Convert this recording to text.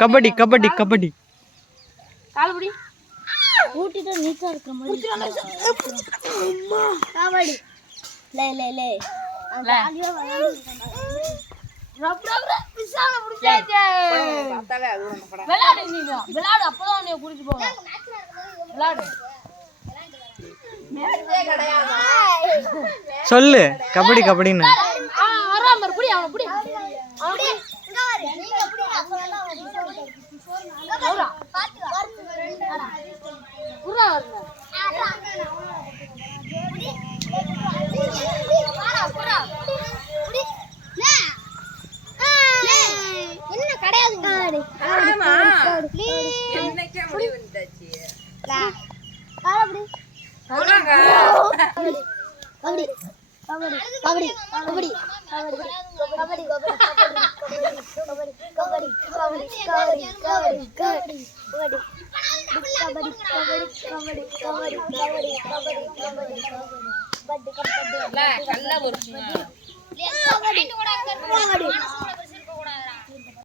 கபடி கபடி கபடி காலபடி ஊட்டிட்டு நீச்சல் இருக்க மாதிரி கபடி லே லே லே ஆலியா ரப் ரப் பிசால முடிச்சாச்சே பார்த்தாலே அது ஒண்ணு படம் விளையாடு நீங்க விளையாடு அப்பதான் உன்னை கூட்டிட்டு போறேன் விளையாடு மேட்சே கிடையாது சொல்லு கபடி கபடின்னு ஆறாம புடி அவன புடி அவனே இங்க வர நீங்க புடி அப்பதான் அவரா பாத்து வரணும் புறா வரணும் புடி வாடா புறா புடி லே என்ன கிடையாதுங்க ஆமா என்னக்கே முடி வந்துச்சு லா காலபடி போறாங்க கபடி கபடி கபடி கபடி கபடி கபடி கபடி கபடி கபடி கபடி கபடி